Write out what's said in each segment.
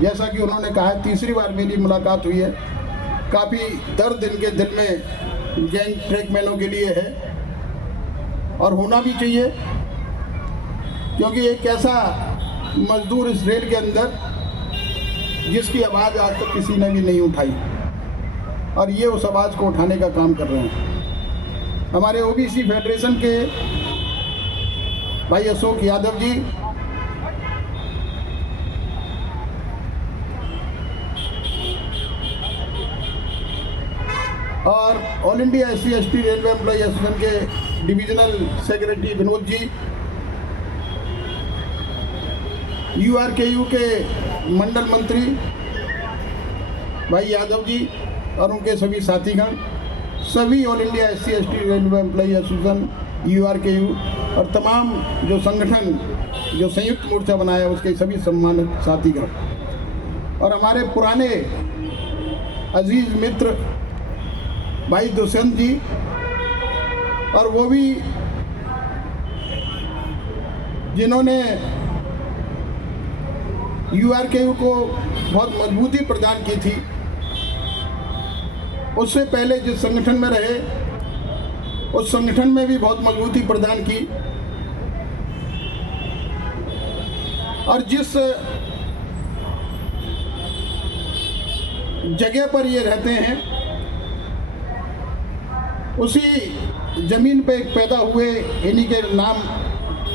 जैसा कि उन्होंने कहा, तीसरी बार मेरी मुलाकात हुई है। काफ़ी दर्द इनके दिल में गैंग ट्रैकमैनों के लिए है और होना भी चाहिए, क्योंकि एक ऐसा मजदूर इस रेल के अंदर जिसकी आवाज़ आज तक किसी ने भी नहीं उठाई, और ये उस आवाज़ को उठाने का काम कर रहे हैं। हमारे ओबीसी फेडरेशन के भाई अशोक यादव जी, और all India SC/ST railway employ association के divisional secretary Vinod ji, URKU के मंडल मंत्री भाई यादव जी और उनके सभी साथीगण, सभी all India SC/ST railway employ association URKU और तमाम जो संगठन जो संयुक्त मोर्चा बनाया उसके सभी सम्मानित साथीगण, और हमारे पुराने अजीज मित्र भाई दुष्यंत जी, और वो भी जिन्होंने URKU को बहुत मजबूती प्रदान की थी। उससे पहले जिस संगठन में रहे उस संगठन में भी बहुत मजबूती प्रदान की, और जिस जगह पर ये रहते हैं उसी जमीन पे पैदा हुए, इन्हीं के नाम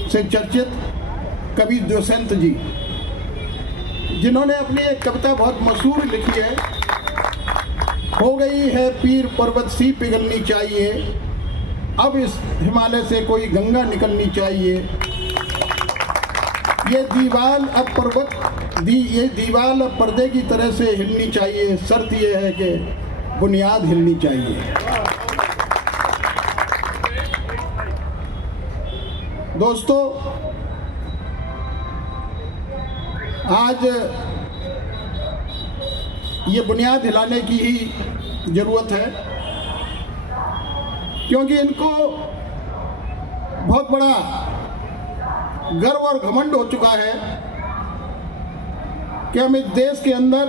से चर्चित कवि दुष्यंत जी, जिन्होंने अपनी एक कविता बहुत मशहूर लिखी है, हो गई है पीर पर्वत सी पिघलनी चाहिए, अब इस हिमालय से कोई गंगा निकलनी चाहिए, ये दीवार अब पर्दे की तरह से हिलनी चाहिए, शर्त ये है कि बुनियाद हिलनी चाहिए। दोस्तों, आज ये बुनियाद हिलाने की ही ज़रूरत है, क्योंकि इनको बहुत बड़ा गर्व और घमंड हो चुका है कि हम इस देश के अंदर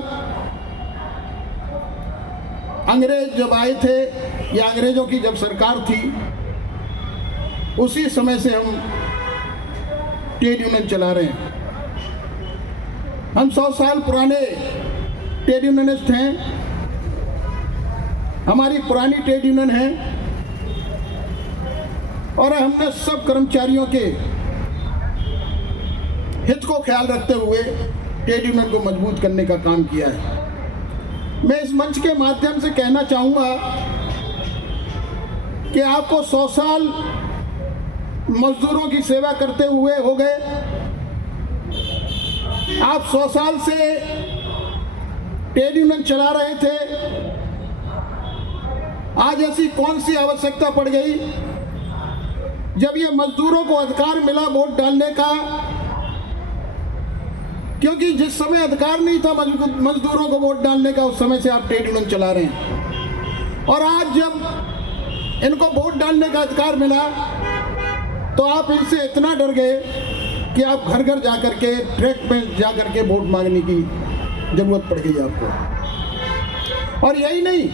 अंग्रेज जब आए थे या अंग्रेज़ों की जब सरकार थी उसी समय से हम ट्रेड यूनियन चला रहे हैं। हम 100 साल पुराने ट्रेड यूनियनिस्ट हैं, हमारी पुरानी ट्रेड यूनियन है, और हमने सब कर्मचारियों के हित को ख्याल रखते हुए ट्रेड यूनियन को मजबूत करने का काम किया है। मैं इस मंच के माध्यम से कहना चाहूँगा कि आपको 100 साल मजदूरों की सेवा करते हुए हो गए, आप 100 साल से ट्रेड यूनियन चला रहे थे, आज ऐसी कौन सी आवश्यकता पड़ गई जब ये मजदूरों को अधिकार मिला वोट डालने का, क्योंकि जिस समय अधिकार नहीं था मजदूरों को वोट डालने का उस समय से आप ट्रेड यूनियन चला रहे हैं, और आज जब इनको वोट डालने का अधिकार मिला तो आप इनसे इतना डर गए कि आप घर घर जाकर के ट्रैक पे जाकर के वोट मांगने की जरूरत पड़ गई आपको। और यही नहीं,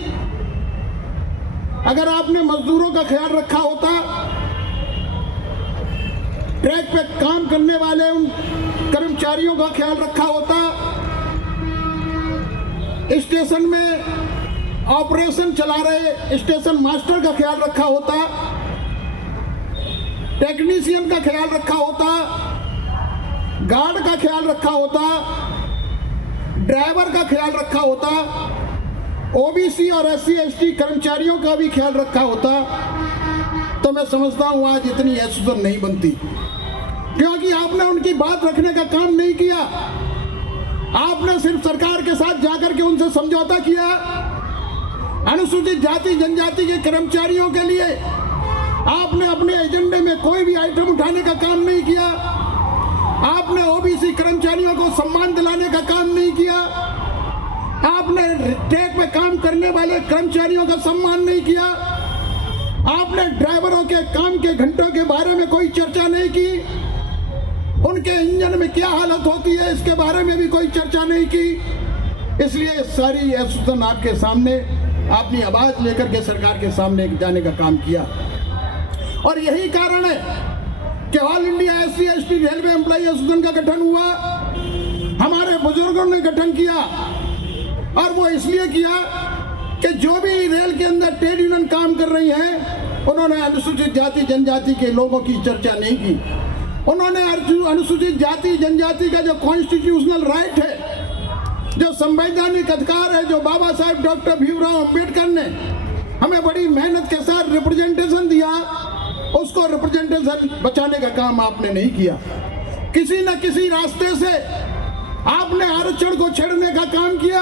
अगर आपने मजदूरों का ख्याल रखा होता, ट्रैक पे काम करने वाले उन कर्मचारियों का ख्याल रखा होता, स्टेशन में ऑपरेशन चला रहे स्टेशन मास्टर का ख्याल रखा होता, टेक्नीशियन का ख्याल रखा होता, गार्ड का ख्याल रखा होता, ड्राइवर का ख्याल रखा होता, ओबीसी और SC/ST कर्मचारियों का भी ख्याल रखा होता, तो मैं समझता हूँ आज इतनी एसोसिएशन नहीं बनती, क्योंकि आपने उनकी बात रखने का काम नहीं किया। आपने सिर्फ सरकार के साथ जाकर के उनसे समझौता किया। अनुसूचित जाति जनजाति के कर्मचारियों के लिए आपने अपने एजेंडे में कोई भी आइटम उठाने का काम नहीं किया। आपने ओबीसी कर्मचारियों को सम्मान दिलाने का काम नहीं किया। आपने ट्रैक पे काम करने वाले कर्मचारियों का सम्मान नहीं किया। आपने ड्राइवरों के काम के घंटों के बारे में कोई चर्चा नहीं की। उनके इंजन में क्या हालत होती है इसके बारे में भी कोई चर्चा नहीं की। इसलिए सारी एसोसिएशन आपके सामने अपनी आवाज लेकर के सरकार के सामने जाने का काम किया। और यही कारण है कि all India SC/ST railway employ association का गठन हुआ। हमारे बुजुर्गों ने गठन किया और वो इसलिए किया कि जो भी रेल के अंदर ट्रेड यूनियन काम कर रही हैं उन्होंने अनुसूचित जाति जनजाति के लोगों की चर्चा नहीं की। उन्होंने अनुसूचित जाति जनजाति का जो कॉन्स्टिट्यूशनल राइट है, जो संवैधानिक अधिकार है, जो बाबा साहेब डॉक्टर भीमराव अंबेडकर ने हमें बड़ी मेहनत के साथ रिप्रेजेंटेशन दिया, उसको रिप्रेजेंटेशन बचाने का काम आपने नहीं किया। किसी न किसी रास्ते से आपने आरक्षण को छेड़ने का काम किया,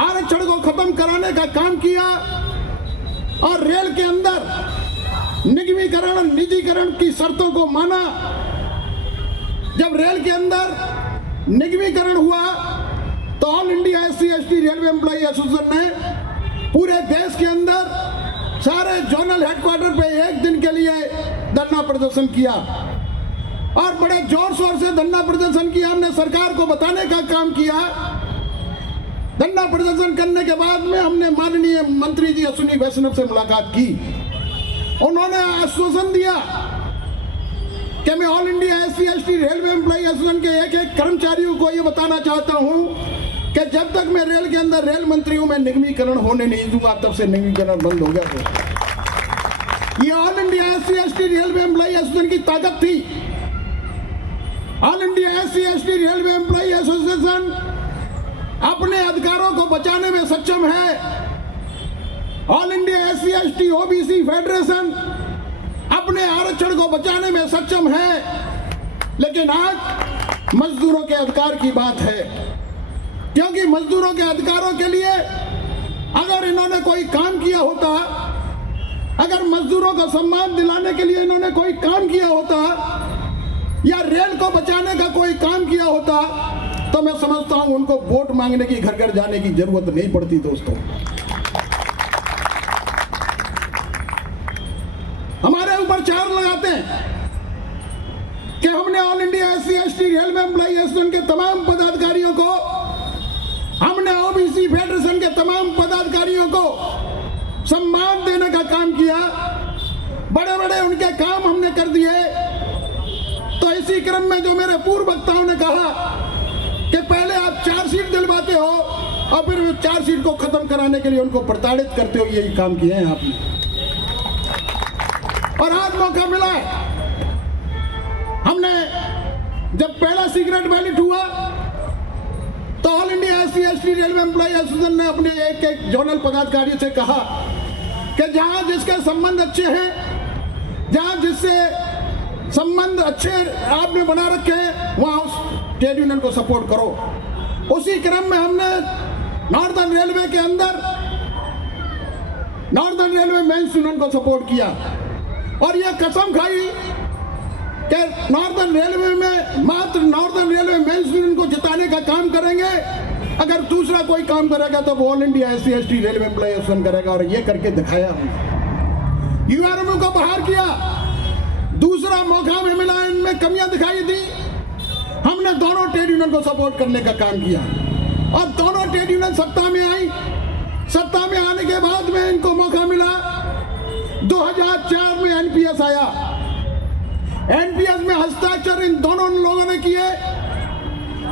आरक्षण को खत्म कराने का काम किया और रेल के अंदर निगमीकरण निजीकरण की शर्तों को माना। जब रेल के अंदर निगमीकरण हुआ तो all India SC/ST railway employ association ने पूरे देश के अंदर सारे जोनल हेडक्वार्टर पे एक दिन के लिए धरना प्रदर्शन किया और बड़े जोर शोर से धरना प्रदर्शन किया। हमने सरकार को बताने का काम किया। धरना प्रदर्शन करने के बाद में हमने माननीय मंत्री जी अश्विनी वैष्णव से मुलाकात की। उन्होंने आश्वासन दिया कि मैं all India SC/ST railway employ association के एक एक कर्मचारियों को ये बताना चाहता हूं कि जब तक मैं रेल के अंदर रेल मंत्री हूं मैं निगमीकरण होने नहीं दूंगा। तब से निगमीकरण बंद हो गया। तो ये all India SC/ST railway employ association की ताकत थी। All India SC/ST railway employ association अपने अधिकारों को बचाने में सक्षम है। All India SC/ST OBC federation अपने आरक्षण को बचाने में सक्षम है। लेकिन आज मजदूरों के अधिकार की बात है, क्योंकि मजदूरों के अधिकारों के लिए अगर इन्होंने कोई काम किया होता, अगर मजदूरों को सम्मान दिलाने के लिए इन्होंने कोई काम किया होता या रेल को बचाने का कोई काम किया होता तो मैं समझता हूं उनको वोट मांगने की घर घर जाने की जरूरत नहीं पड़ती। दोस्तों, हमारे ऊपर चार लगाते हैं कि हमने all India SC/ST railway employ association के तमाम पदाधिकारियों को, हमने OBC फेडरेशन के तमाम पदाधिकारियों को सम्मान देने का काम किया। बड़े बड़े उनके काम हमने कर दिए। तो इसी क्रम में जो मेरे पूर्व वक्ताओं ने कहा कि पहले आप चार्जशीट दिलवाते हो और फिर चार्जशीट को खत्म कराने के लिए उनको प्रताड़ित करते हो, यही काम किए हैं आपने। और आज मौका मिला है, हमने जब पहला सीक्रेट बैलेट हुआ तो all India SC/ST railway employ association ने अपने एक एक जोनल पदाधिकारी से कहा कि जहां जिसके संबंध अच्छे हैं, जहां जिससे संबंध अच्छे आपने बना रखे हैं, वहां उस ट्रेड यूनियन को सपोर्ट करो। उसी क्रम में हमने नॉर्दर्न रेलवे के अंदर नॉर्दर्न रेलवे मेंस यूनियन को सपोर्ट किया और यह कसम खाई कि नॉर्दर्न रेलवे में मात्र नॉर्दर्न रेलवे मेंस यूनियन को जिताने का काम करेंगे। अगर दूसरा कोई काम करेगा तो all India SC/ST railway employ association करेगा। और ये करके दिखाया हमने। URMU को बाहर किया। दूसरा मौका हमें मिला, इनमें कमियां दिखाई दी, हमने दोनों ट्रेड यूनियन को सपोर्ट करने का काम किया और दोनों ट्रेड यूनियन सत्ता में आई। सत्ता में आने के बाद में इनको मौका मिला। 2004 में NPS आया। NPS में हस्ताक्षर इन दोनों लोगों ने किए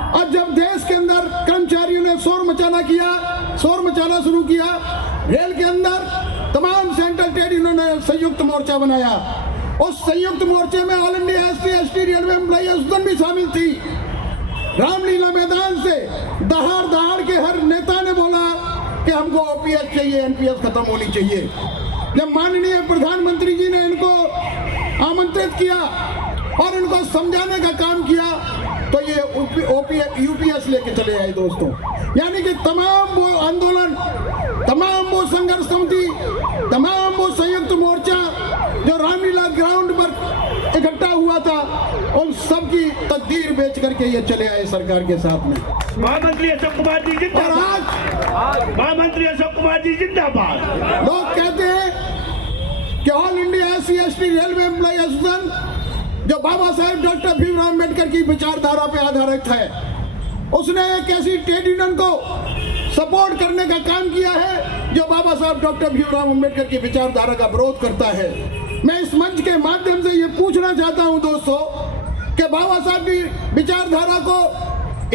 और जब देश के अंदर कर्मचारियों ने शोर मचाना शुरू किया, रेल के अंदर तमाम सेंट्रल ट्रेड यूनियन ने संयुक्त मोर्चा बनाया। उस संयुक्त मोर्चे में all India SC/ST railway employ association भी शामिल थी। रामलीला मैदान से दहाड़ के हर नेता ने बोला कि हमको OPS चाहिए, NPS खत्म होनी चाहिए। जब माननीय प्रधानमंत्री जी ने इनको आमंत्रित किया और इनको समझाने का काम किया तो ये UPS लेके चले आए। दोस्तों, यानी कि तमाम वो आंदोलन, तमाम वो संघर्ष समिति, तमाम वो संयुक्त मोर्चा जो रामलीला ग्राउंड पर इकट्ठा हुआ था, उन सब की तकदीर बेच करके ये चले आए सरकार के साथ में। महामंत्री अशोक कुमार जी जिंदाबाद। और आज महामंत्री अशोक कुमार जी जिंदाबाद। लोग कहते हैं कि all India SC/ST railway employ association जो बाबा साहेब डॉक्टर भीमराव अम्बेडकर की विचारधारा पे आधारित है। उसने एक ऐसी ट्रेड यूनियन को सपोर्ट करने का काम किया है जो बाबा साहब डॉक्टर भीमराव अम्बेडकर की विचारधारा का विरोध करता है। मैं इस मंच के माध्यम से ये पूछना चाहता हूं दोस्तों कि बाबा साहब की विचारधारा को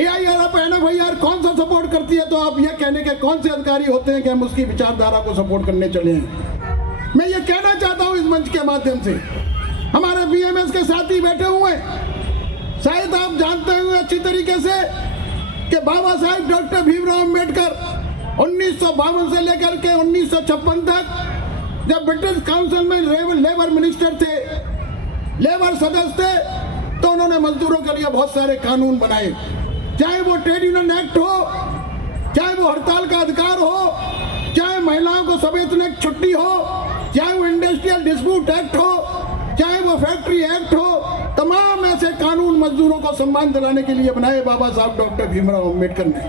AIRF NFIR कौन सा सपोर्ट करती है, तो आप ये कहने के कौन से अधिकारी होते हैं कि हम उसकी विचारधारा को सपोर्ट करने चले हैं। मैं ये कहना चाहता हूं इस मंच के माध्यम से, हमारे BMS के साथी बैठे हुए हैं, शायद आप जानते हुए अच्छी तरीके से कि बाबा साहेब डॉक्टर भीमराव अम्बेडकर 1952 से लेकर के 1956 तक जब ब्रिटिश काउंसिल में लेबर मिनिस्टर थे, लेबर सदस्य थे, तो उन्होंने मजदूरों के लिए बहुत सारे कानून बनाए, चाहे वो ट्रेड यूनियन एक्ट हो, चाहे वो हड़ताल का अधिकार हो, चाहे महिलाओं को सवैतनिक छुट्टी हो, चाहे वो इंडस्ट्रियल डिस्प्यूट एक्ट हो, चाहे वो फैक्ट्री एक्ट हो, तमाम ऐसे कानून मजदूरों को सम्मान दिलाने के लिए बनाए बाबा साहब डॉक्टर भीमराव अम्बेडकर ने।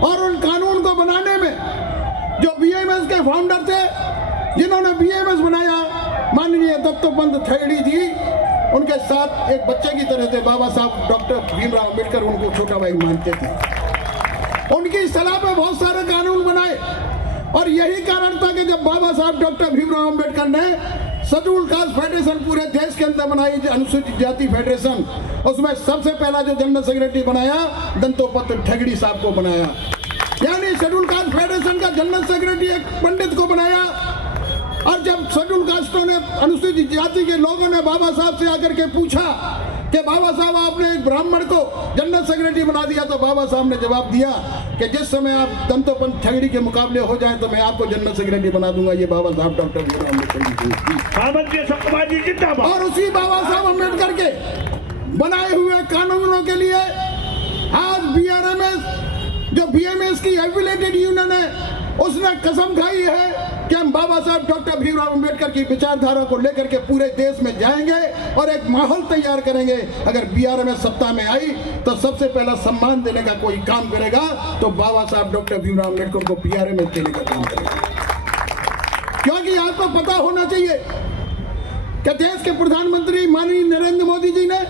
और उन कानून को बनाने में जो BMS के फाउंडर थे, जिन्होंने BMS बनाया, माननीय दत्तोपंत ठेंगड़ी जी, उनके साथ एक बच्चे की तरह थे बाबा साहब डॉक्टर भीमराव अम्बेडकर, उनको छोटा भाई मानते थे। उनकी सलाह पे बहुत सारे कानून बनाए और यही कारण था कि जब बाबा साहब डॉक्टर भीमराव अम्बेडकर ने शेड्यूल कास्ट फेडरेशन पूरे देश के अंदर बनाई, अनुसूचित जाति फेडरेशन, उसमें सबसे पहला जो जनरल सेक्रेटरी बनाया दत्तोपंत ठेंगड़ी साहब को बनाया। यानी शेड्यूल कास्ट फेडरेशन का जनरल सेक्रेटरी एक पंडित को बनाया। और जब शेड्यूल कास्टों ने, अनुसूचित जाति के लोगों ने बाबा साहब से आकर के पूछा कि बाबा साहब आपने एक ब्राह्मण को जनरल सेक्रेटरी बना दिया, तो बाबा साहब ने जवाब दिया कि जिस समय आप दत्तोपंत ठेंगड़ी के मुकाबले हो जाएं तो मैं आपको जनरल सेक्रेटरी बना दूंगा। ये बाबा साहब डॉक्टर भीमराव अम्बेडकर अशोक कुमार जी जिंदाबाद। और उसी बाबा साहब अम्बेडकर के बनाए हुए कानूनों के लिए आज जो BMS की एफिलिएटेड यूनियन है, उसने कसम खाई है कि हम बाबा साहब डॉक्टर भीमराव अम्बेडकर की विचारधारा को लेकर के पूरे देश में जाएंगे और एक माहौल तैयार करेंगे। अगर BRMS सत्ता में आई तो सबसे पहला सम्मान देने का कोई काम करेगा तो बाबा साहब डॉक्टर भीमराव अम्बेडकर को BRMS देने का काम करेगा। क्योंकि आपको पता होना चाहिए कि देश के प्रधानमंत्री माननीय नरेंद्र मोदी जी ने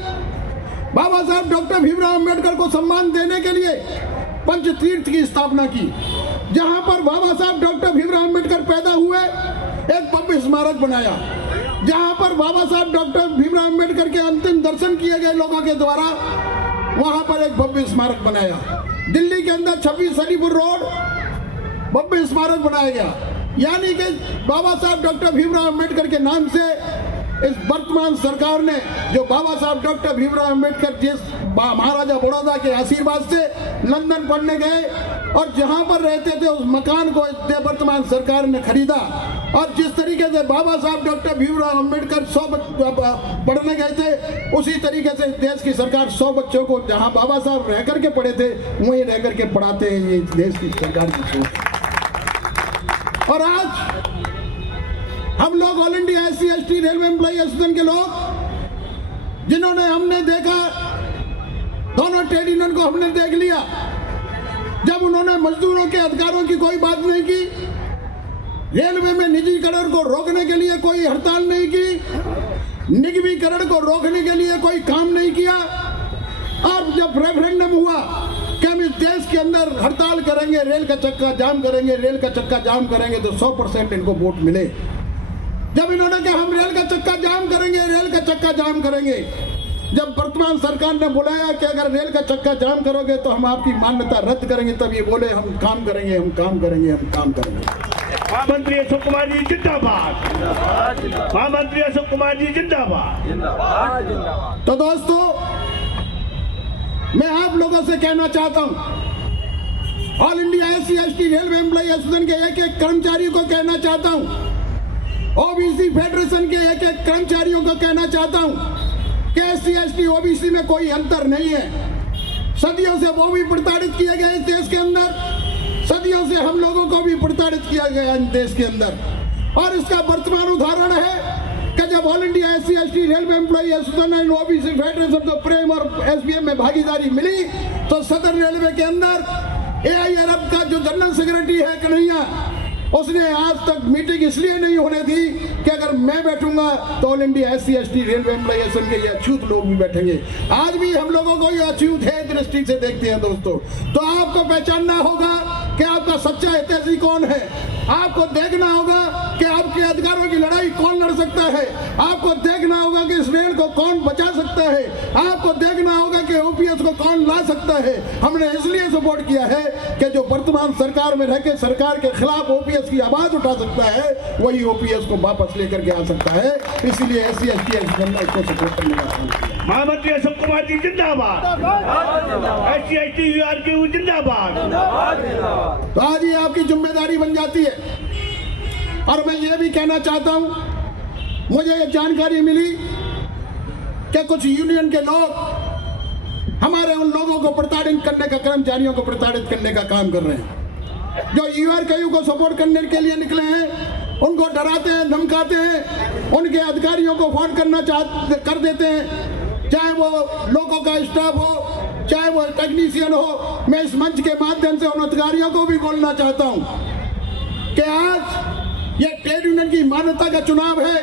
बाबा साहब डॉक्टर भीमराव अम्बेडकर को सम्मान देने के लिए पंचतीर्थ की स्थापना की, जहां पर बाबा साहब डॉक्टर भीमराव अम्बेडकर पैदा हुए, एक भव्य स्मारक बनाया। जहां पर बाबा साहब डॉक्टर भीमराव अम्बेडकर के अंतिम दर्शन किए गए लोगों के द्वारा, वहां पर एक भव्य स्मारक बनाया। दिल्ली के अंदर 26 अलीपुर रोड भव्य स्मारक बनाया गया। यानी कि बाबा साहब डॉक्टर भीमराव अम्बेडकर के नाम से इस वर्तमान सरकार ने, जो बाबा साहब डॉक्टर भीमराव अम्बेडकर जिस महाराजा बड़ौदा के आशीर्वाद से लंदन पढ़ने गए और जहां पर रहते थे, उस मकान को वर्तमान सरकार ने खरीदा। और जिस तरीके से बाबा साहब डॉक्टर भीमराव अम्बेडकर 100 पढ़ने गए थे, उसी तरीके से देश की सरकार 100 बच्चों को जहां बाबा साहब रह करके पढ़े थे वहीं रह करके पढ़ाते हैं। ये देश की सरकार की सोच। और आज हम लोग all India SC/ST railway employee association के लोग, जिन्होंने हमने देखा, दोनों ट्रेड यूनियन को हमने देख लिया, जब उन्होंने मजदूरों के अधिकारों की कोई बात नहीं की, रेलवे में निजीकरण को रोकने के लिए कोई हड़ताल नहीं की, निगमीकरण को रोकने के लिए कोई काम नहीं किया। और जब रेफरेंडम हुआ कि हम इस देश के अंदर हड़ताल करेंगे, रेल का चक्का जाम करेंगे, रेल का चक्का जाम करेंगे, तो 100% इनको वोट मिले। जब इन्होंने कहा हम रेल का चक्का जाम करेंगे, रेल का चक्का जाम करेंगे, जब वर्तमान सरकार ने बुलाया कि अगर रेल का चक्का जाम करोगे तो हम आपकी मान्यता रद्द करेंगे, तब ये बोले हम काम करेंगे, हम काम करेंगे, हम काम करेंगे। महामंत्री अशोक कुमार जी जिंदाबाद। महामंत्री अशोक कुमार जी जिंदाबाद। तो दोस्तों, मैं आप लोगों से कहना चाहता हूं, all India SC/ST railway employee association के एक एक कर्मचारियों को कहना चाहता हूं, OBC फेडरेशन के एक एक कर्मचारियों को कहना चाहता हूं कि SC/ST OBC में कोई अंतर नहीं है। सदियों से वो भी प्रताड़ित किए गए इस देश के अंदर, सदियों से हम लोगों को भी प्रताड़ित किया गया इस देश के अंदर। और इसका वर्तमान उदाहरण है कि जब all India SC/ST railway employee association and OBC federation को प्रेम और SBM में भागीदारी मिली, तो सदर रेलवे के अंदर AIRF का जो जनरल सेक्रेटरी है कन्हैया, उसने आज तक मीटिंग इसलिए नहीं होने दी कि अगर मैं बैठूंगा तो ऑल इंडिया SC/ST रेलवे एम्प्लॉयजेशन के ये अछूत लोग भी बैठेंगे। आज भी हम लोगों को ये अछूत है दृष्टि से देखते हैं दोस्तों। तो आपको पहचानना होगा कि आपका सच्चा हितैषी कौन है। आपको देखना होगा कि आपके अधिकारों की लड़ाई कौन लड़ सकता है। आपको देखना होगा कि इस रेल को कौन बचा सकता है। आपको देखना होगा कि OPS को कौन ला सकता है। हमने इसलिए सपोर्ट किया है कि जो वर्तमान सरकार में रह के सरकार के खिलाफ OPS की आवाज उठा सकता है वही OPS को वापस लेकर के आ सकता है। इसीलिए SC/ST को सपोर्ट करने का काम किया। महामंत्री अशोक कुमार जी जिंदाबाद, SC/ST URKU जिंदाबाद। तो आज ये आपकी जिम्मेदारी बन जाती है। और मैं ये भी कहना चाहता हूं, मुझे ये जानकारी मिली कि कुछ यूनियन के लोग हमारे उन लोगों को प्रताड़ित करने का, कर्मचारियों को प्रताड़ित करने का काम कर रहे हैं। जो URKU को सपोर्ट करने के लिए निकले हैं उनको डराते हैं, धमकाते हैं, उनके अधिकारियों को फोन कर देते हैं, चाहे वो लोगों का स्टाफ हो, चाहे वो टेक्नीशियन हो। मैं इस मंच के माध्यम से उन अधिकारियों को भी बोलना चाहता हूं कि आज ये ट्रेड यूनियन की मान्यता का चुनाव है।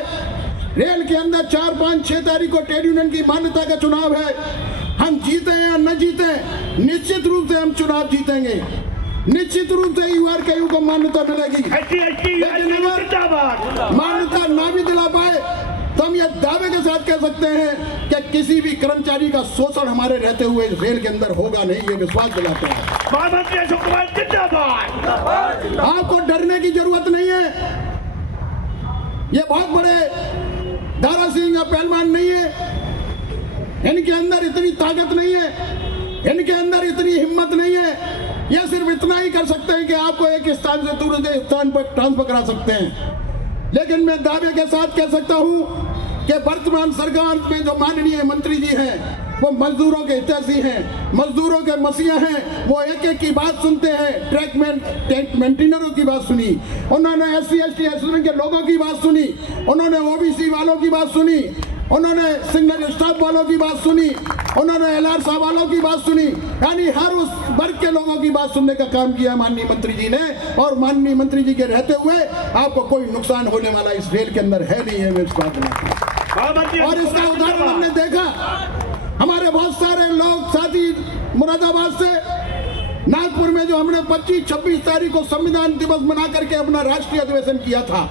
रेल के अंदर 4, 5, 6 तारीख को ट्रेड यूनियन की मान्यता का चुनाव है। हम जीते या न जीते, निश्चित रूप से हम चुनाव जीतेंगे, निश्चित रूप से URKU को मान्यता मिलेगी। लेकिन अगर मान्यता ना भी दिला पाए तो हम ये दावे के साथ कह सकते हैं कि किसी भी कर्मचारी का शोषण हमारे रहते हुए रेल के अंदर होगा नहीं, ये विश्वास दिलाते हैं। महामंत्री अशोक कुमार जिंदाबाद। आपको डरने की जरूरत नहीं है। ये बहुत बड़े दारा सिंह या पहलवान नहीं है। इनके अंदर इतनी ताकत नहीं है, इनके अंदर इतनी हिम्मत नहीं है। ये सिर्फ इतना ही कर सकते हैं कि आपको एक स्थान से दूसरे स्थान पर ट्रांसफर करा सकते हैं। लेकिन मैं दावे के साथ कह सकता हूं कि वर्तमान सरकार में जो माननीय मंत्री जी हैं वो मजदूरों के हितैषी हैं, मजदूरों के मसीहा हैं। वो एक एक की बात सुनते हैं। ट्रैक मेंटेनरों की बात सुनी, उन्होंने SC/ST एसोसिएशन के लोगों की बात सुनी, उन्होंने OBC वालों की बात सुनी, उन्होंने सिग्नल स्टाफ वालों की बात सुनी, उन्होंने LR वालों की बात सुनी। यानी हर उस वर्ग के लोगों की बात सुनने का काम किया माननीय मंत्री जी ने। और माननीय मंत्री जी के रहते हुए आपको कोई नुकसान होने वाला इस रेल के अंदर है नहीं है, मैं इस बात में। और इसका उदाहरण हमने देखा, हमारे बहुत सारे लोग साथी मुरादाबाद से नागपुर में जो हमने 25-26 तारीख को संविधान दिवस मना करके अपना राष्ट्रीय अधिवेशन किया था।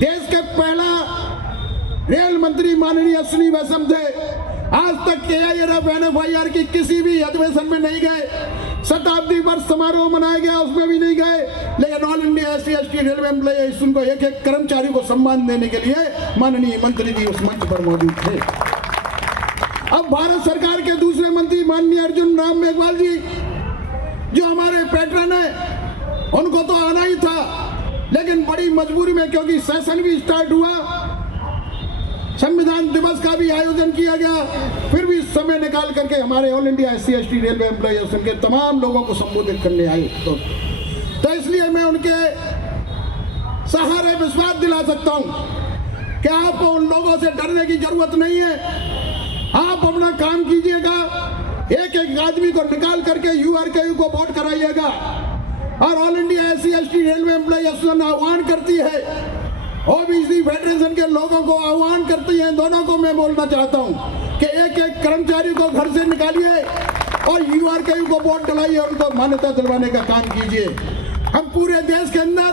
देश के पहला रेल मंत्री माननीय अश्विनी वैष्णव थे। आज तक KIRF-NFIR की किसी भी अधिवेशन में नहीं गए। शताब्दी वर्ष समारोह मनाया गया, उसमें भी नहीं गए। लेकिन ऑल इंडिया SC/ST रेलवे एम्प्लॉयजेशन को एक एक कर्मचारी को सम्मान देने के लिए माननीय मंत्री जी उस मंच पर मौजूद थे। अब भारत सरकार के दूसरे मंत्री माननीय अर्जुन राम मेघवाल जी जो हमारे पैटर्न है, उनको तो आना ही था, लेकिन बड़ी मजबूरी में, क्योंकि सेशन भी स्टार्ट हुआ, संविधान दिवस का भी आयोजन किया गया, फिर भी समय निकाल करके हमारे ऑल इंडिया SC/ST रेलवे एम्प्लॉयजेशन के तमाम लोगों को संबोधित करने आए। तो इसलिए मैं उनके सहारे विश्वास दिला सकता हूं कि आपको उन लोगों से डरने की जरूरत नहीं है। आप अपना काम कीजिएगा, एक एक आदमी को निकाल करके URKU को वोट कराइएगा। और ऑल इंडिया SC/ST रेलवे एम्प्लॉयजेशन आह्वान करती है, OBC फेडरेशन के लोगों को आह्वान करती है। दोनों को मैं बोलना चाहता हूं कि एक एक कर्मचारी को घर से निकालिए और URKU को वोट डलाइए, उनको मान्यता दिलवाने का काम कीजिए। हम पूरे देश के अंदर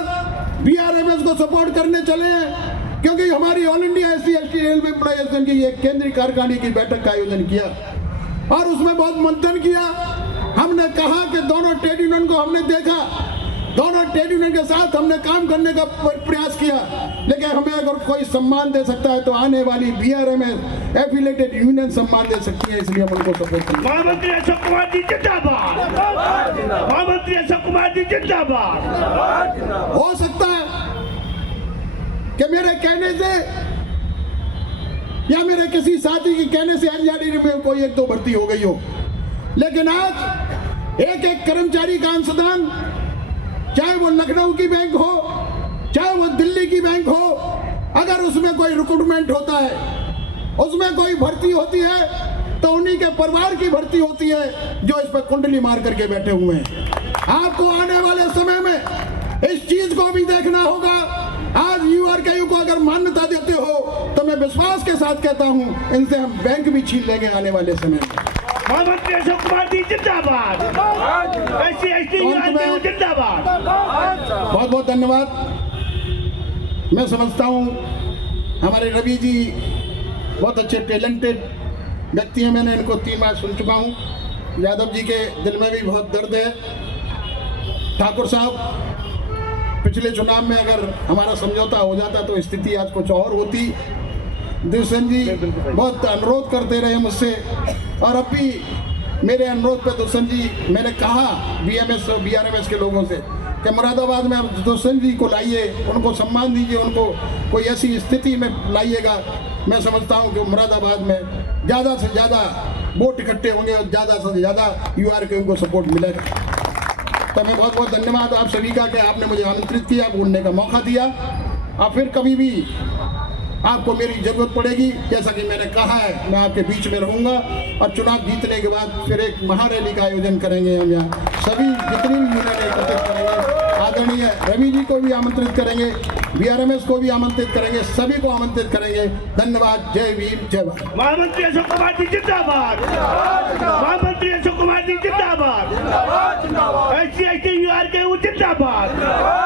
BRMS को सपोर्ट करने चले हैं, क्योंकि हमारी ऑल इंडिया SC/ST रेलवे एम्प्लॉयजेशन की एक केंद्रीय कार्यकारिणी की बैठक का आयोजन किया और उसमें बहुत मंथन किया। हमने कहा कि दोनों ट्रेड यूनियन को हमने देखा, दोनों ट्रेड यूनियन के साथ हमने काम करने का प्रयास किया, लेकिन हमें अगर कोई सम्मान दे सकता है तो आने वाली BRMS एफिलेटेड यूनियन सम्मान दे सकती है, इसलिए हम उनको सपोर्ट करेंगे। महामंत्री अशोक कुमार जी जिंदाबाद। महामंत्री अशोक कुमार जी जिंदाबाद। हो सकता है कि मेरे कहने से या मेरे किसी साथी के कहने से LJD में कोई 1-2 भर्ती हो गई हो, लेकिन आज एक एक कर्मचारी का अंशदान, चाहे वो लखनऊ की बैंक हो, चाहे वो दिल्ली की बैंक हो, अगर उसमें कोई रिक्रूटमेंट होता है, उसमें कोई भर्ती होती है, तो उन्हीं के परिवार की भर्ती होती है जो इस पर कुंडली मार करके बैठे हुए हैं। आपको आने वाले समय में इस चीज को भी देखना होगा। आज यूआरकेयू को अगर मान्यता देते हो तो मैं विश्वास के साथ कहता हूं इनसे हम बैंक भी छीन लेंगे आने वाले समय में। महामंत्री अशोक कुमार जी जिंदाबाद, SC/ST यूआरकेयू जिंदाबाद। बहुत बहुत धन्यवाद। मैं समझता हूं हमारे रवि जी बहुत अच्छे टैलेंटेड व्यक्ति हैं। मैंने इनको 3 बार सुन चुका हूं। यादव जी के दिल में भी बहुत दर्द है। ठाकुर साहब, पिछले चुनाव में अगर हमारा समझौता हो जाता तो स्थिति आज कुछ और होती। दुष्यंत जी बहुत अनुरोध करते रहे मुझसे, और अब भी मेरे अनुरोध पे दुष्यंत जी, मैंने कहा BMS और BRMS के लोगों से कि मुरादाबाद में आप दुष्यंत जी को लाइए, उनको सम्मान दीजिए, उनको कोई ऐसी स्थिति में लाइएगा। मैं समझता हूँ कि मुरादाबाद में ज़्यादा से ज़्यादा वोट इकट्ठे होंगे और ज़्यादा से ज़्यादा यूआरकेयू को सपोर्ट मिलेगा। तो मैं बहुत बहुत धन्यवाद आप सभी का कि आपने मुझे आमंत्रित किया, बोलने का मौका दिया। और फिर कभी भी आपको मेरी जरूरत पड़ेगी, जैसा कि मैंने कहा है, मैं आपके बीच में रहूंगा। और चुनाव जीतने के बाद फिर एक महारैली का आयोजन करेंगे हम यहाँ, सभी जितनी भी यूनियन एकत्रित करेंगे। आदरणीय रवि जी को भी आमंत्रित करेंगे, BRMS को भी आमंत्रित करेंगे, सभी को आमंत्रित करेंगे। धन्यवाद। जय वीर, जय भारत। महामंत्री अशोक कुमार जी जिंदाबाद, महामंत्री अशोक कुमार जी जिंदाबाद, SC/ST यूआरकेयू जिंदाबाद।